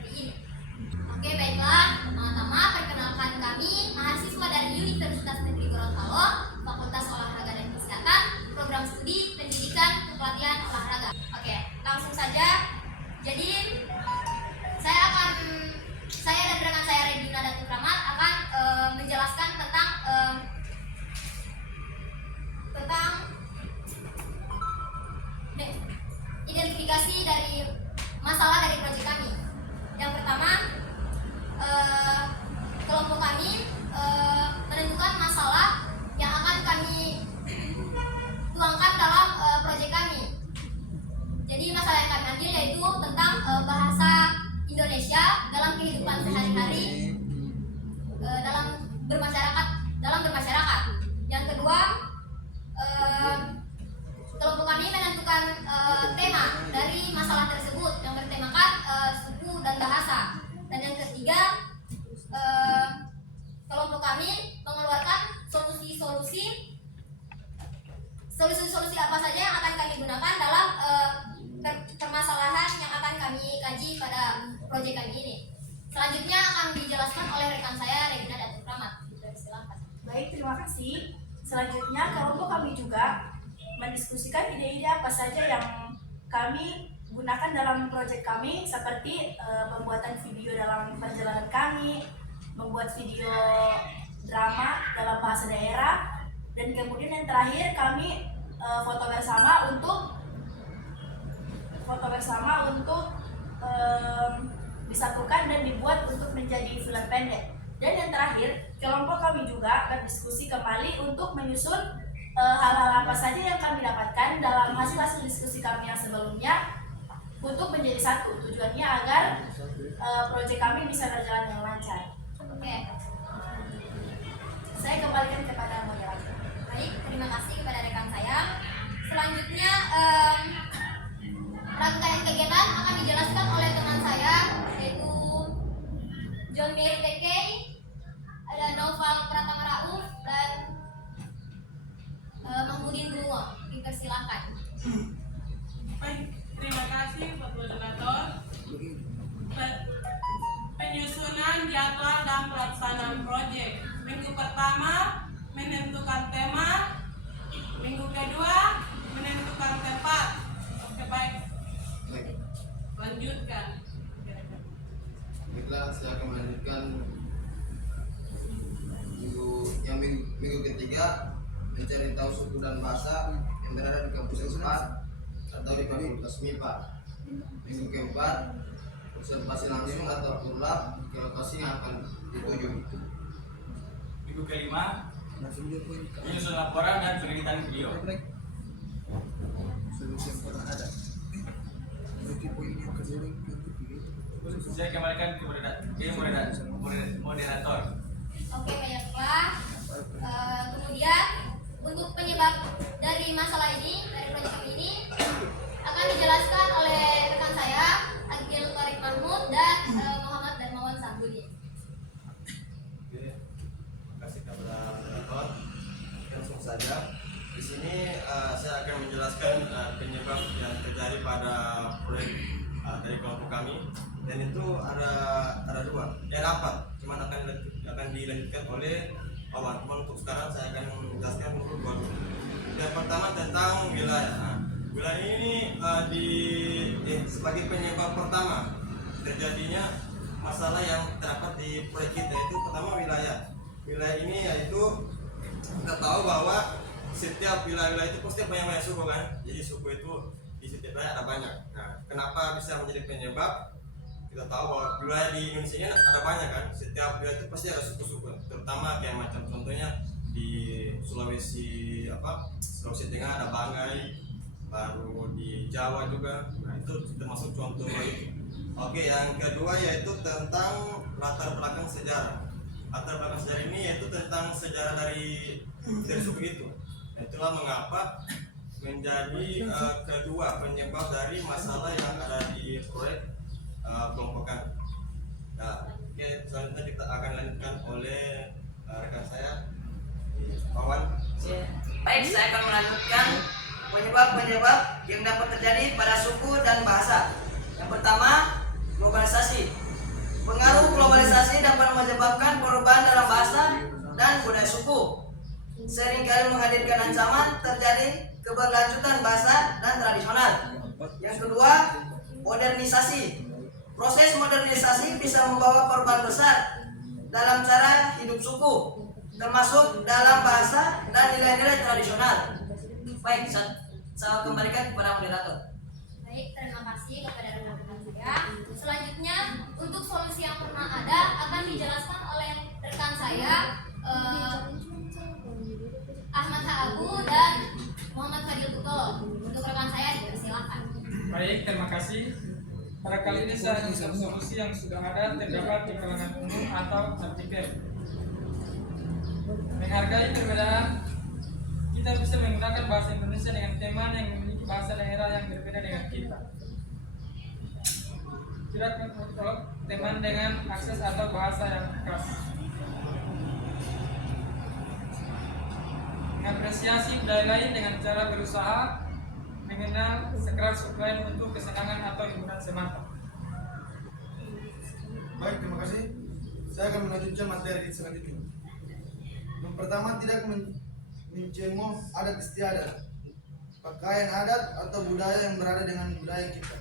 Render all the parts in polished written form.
seperti ini. Oke, baiklah, pertama-tama perkenalkan kami mahasiswa dari Universitas Negeri Gorontalo, Fakultas Olahraga dan Kesehatan, Program Studi Pendidikan Kepelatihan Olahraga. Oke, langsung saja. Jadi saya dan rekan saya Regina dan Tukramat akan menjelaskan tentang identifikasi dari masalah dari proyek kami. Yang pertama, kelompok kami menentukan masalah yang akan kami tuangkan dalam proyek kami. Jadi masalah yang kami ambil yaitu tentang bahasa Indonesia dalam kehidupan sehari-hari, dalam bermasyarakat. Yang kedua, kelompok kami menentukan tema dari masalah tersebut yang bertemakan suku dan bahasa. Dan yang ketiga, kelompok kami mengeluarkan solusi-solusi apa saja yang akan kami gunakan dalam permasalahan yang akan kami kaji pada proyek kami ini. Selanjutnya akan dijelaskan oleh rekan saya Regina dan Tukramat. Silakan. Baik, terima kasih. Selanjutnya kelompok kami juga mendiskusikan ide-ide apa saja yang kami gunakan dalam proyek kami, seperti pembuatan video dalam perjalanan kami, membuat video drama dalam bahasa daerah, dan kemudian yang terakhir kami foto bersama untuk disatukan dan dibuat untuk menjadi film pendek. Dan yang terakhir, kelompok kami juga berdiskusi kembali untuk menyusun hal-hal apa saja yang kami dapatkan dalam hasil-hasil diskusi kami yang sebelumnya untuk menjadi satu. Tujuannya agar proyek kami bisa berjalan dengan lancar. Oke. Saya kembalikan kepada moderator. Baik, terima kasih kepada rekan saya. Selanjutnya rangkaian kegiatan akan dijelaskan oleh teman saya, yaitu John Mary Tekei, ada Noval Pratama Rauf, dan Mahmudin Bungo. Dipersilakan. Baik, terima kasih Pak Moderator. Penyusunan jadwal dan pelaksanaan proyek. Minggu pertama menentukan tema, minggu kedua menentukan tempat. Oke, baik. Lanjutkan. Baiklah, saya akan melanjutkan minggu ketiga, mencari tahu suku dan bahasa yang berada di kampus Unpad atau di Fakultas MIPA. Minggu keempat, observasi langsung atau pull-up ke lokasi yang akan dituju. Minggu kelima, menyusun laporan dan pengeditan video. Saya kembalikan ke moderator. Oke, baiklah. Kemudian untuk penyebab dari masalah ini, dari proyek ini akan dijelaskan oleh rekan saya Agil Torik Mahmud dan Muhammad Darmawan Sambudi. Terima kasih kepada moderator. Langsung saja. Di sini saya akan menjelaskan penyebab yang terjadi pada proyek dari kelompok kami. Dan itu ada dua, empat. Cuman akan dilanjutkan oleh Awan. Untuk sekarang saya akan menjelaskan dua. Yang pertama tentang wilayah. Wilayah ini sebagai penyebab pertama terjadinya masalah yang terdapat di proyek kita, itu pertama wilayah. Wilayah ini yaitu kita tahu bahwa setiap wilayah itu pasti banyak suku kan. Jadi suku itu di setiap wilayah ada banyak. Nah, kenapa bisa menjadi penyebab? Kita tahu bahwa wilayah di Indonesia ini ada banyak kan. Setiap wilayah itu pasti ada suku-suku. Terutama kayak macam contohnya di Sulawesi Tengah ada Banggai, baru di Jawa juga. Nah, itu termasuk contoh itu. Oke, yang kedua yaitu tentang latar belakang sejarah. Latar belakang sejarah ini yaitu tentang sejarah dari suku itu. Itulah mengapa menjadi kedua penyebab dari masalah yang ada di proyek kelompokan. Nah, oke, selanjutnya kita akan lanjutkan oleh rekan saya, Wawan. Baik, saya akan melanjutkan penyebab-penyebab yang dapat terjadi pada suku dan bahasa. Yang pertama, globalisasi. seringkali menghadirkan ancaman terjadi keberlanjutan bahasa dan tradisional. Yang kedua, modernisasi. Proses modernisasi bisa membawa korban besar dalam cara hidup suku, termasuk dalam bahasa dan nilai-nilai tradisional. Baik, saya kembalikan kepada moderator. Baik, terima kasih kepada rekan-rekan saya. Selanjutnya, untuk solusi yang pernah ada akan dijelaskan oleh rekan saya, Ahmad Haabu dan Muhammad Fadil Kutolo. Untuk rekan saya, dipersilakan. Baik, terima kasih. Pada kali ini saya menjawab solusi yang sudah ada terdapat di kalangan umum atau artikel. Menghargai perbedaan, kita bisa menggunakan bahasa Indonesia dengan teman yang memiliki bahasa daerah yang berbeda dengan kita. Tidak menutup teman dengan akses atau bahasa yang khas. Mengapresiasi budaya lain dengan cara berusaha mengenal sekeras lain untuk kesenangan atau hiburan semata. Baik, terima kasih. Saya akan melanjutkan materi selanjutnya. Yang pertama, tidak mencemooh adat istiadat, pakaian adat atau budaya yang berada dengan budaya kita.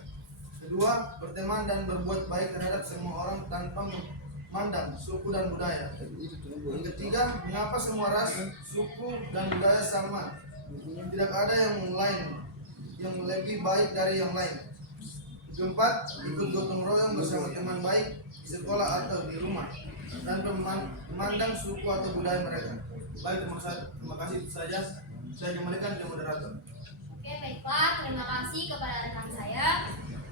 Kedua, berteman dan berbuat baik terhadap semua orang tanpa memandang suku dan budaya. Yang ketiga, mengapa semua ras, suku, dan budaya sama? Tidak ada yang lain yang lebih baik dari yang lain. Keempat, ikut gotong royong bersama teman baik di sekolah atau di rumah dan memandang suku atau budaya mereka. Baik, terima kasih. Itu saja. Saya kembalikan ke moderator. Oke, baiklah. Terima kasih kepada rekan saya.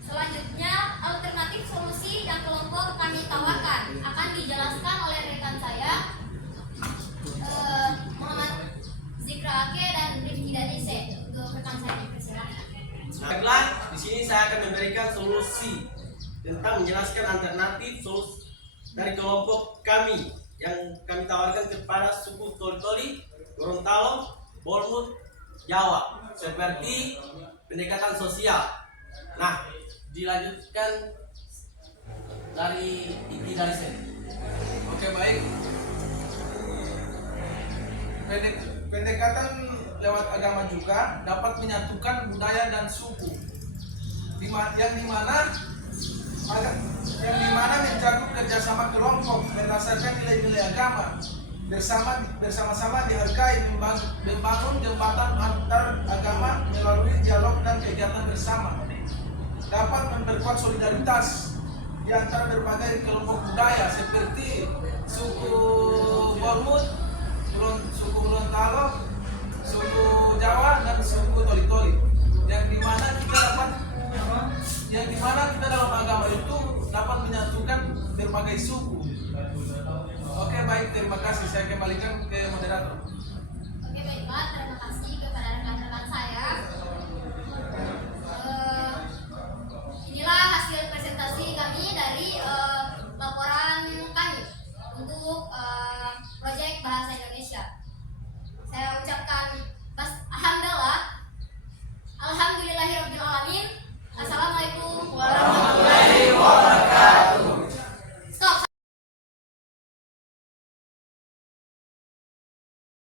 Selanjutnya, alternatif solusi yang kelompok kami tawarkan akan dijelaskan oleh rekan saya, Muhammad Zikra Ake dan Rifki Danise. Untuk rekan saya, dipersilakan. Baiklah, di sini saya akan memberikan solusi tentang menjelaskan alternatif solusi dari kelompok kami yang kami tawarkan kepada suku Toli-Toli, Gorontalo, Bornut, Jawa, seperti pendekatan sosial. Nah, dilanjutkan dari Iki dari sini. Oke, baik. Pendekatan lewat agama juga dapat menyatukan budaya dan suku. Yang dimana mencakup kerjasama kelompok berdasarkan nilai-nilai agama, bersama-sama dihargai, membangun jembatan antar agama melalui dialog dan kegiatan bersama. Dapat memperkuat solidaritas di antara berbagai kelompok budaya seperti suku Bornut, suku Gorontalo, suku Jawa, dan suku Toli-Toli. Yang dimana kita dalam agama itu dapat menyatukan berbagai suku. Oke, baik, terima kasih. Saya kembalikan ke moderator.